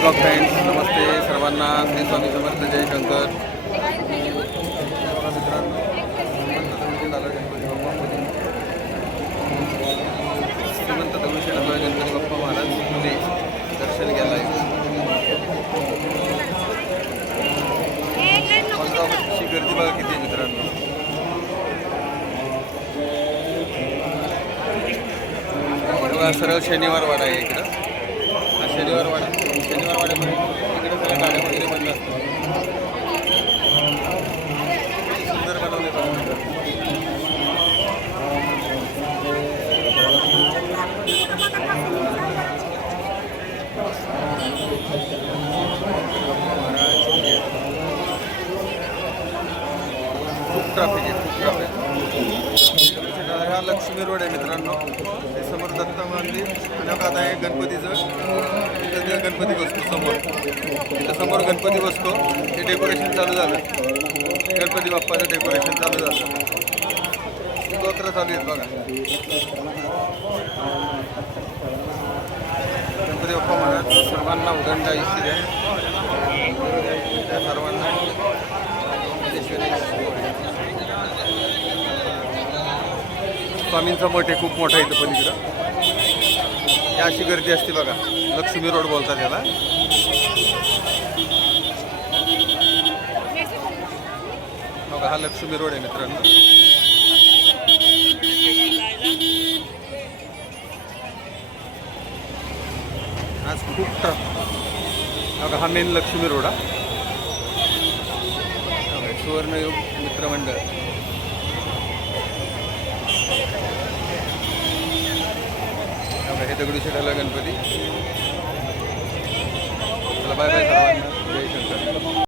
Blog friends, नमस्ते सर्वांना. श्री स्वामी समर्थ, जय शंकर. मित्रांनो, श्रीमंत दगडूशेठ हलवाई गणपती बाप्पा महाराज पुणे दर्शन घ्यायला पंधराची गर्दी बघा किती आहे मित्रांनो. बघा सरळ शनिवार वाडा आहे इकडं. हा शनिवार वाड्यामध्ये इकडे सगळ्या गाड्या वगैरे बंद असतात. सुंदर बनवले खूप ट्रॅफिक आहे, खूप ट्रॅफिक. हा लक्ष्मी रोड आहे मित्रांनो. हे समोर दत्त मंदिर आणि आता हे गणपतीचं तिथं गणपती बसतो समोर. तिथं समोर गणपती बसतो. हे डेकोरेशन चालू झालं. गणपती बाप्पाचं डेकोरेशन चालू झालं. स्तोत्र चालू आहेत बघा. गणपती बाप्पा महाराज सर्वांना उदंड आयुष्य द्या. सर्वांना स्वामींचा मठ आहे, खूप मोठा इथं. पण इकडं अशी गर्दी असते बघा. लक्ष्मी रोड बोलतात याला. बघा हा लक्ष्मी रोड आहे मित्रांनो. आज खूप बघा हा मेन लक्ष्मी रोड. हा सुवर्णयुग मित्रमंडळ. हे दगडूशेठ हलवाई गणपती. चला बाय बाय सर्वांना.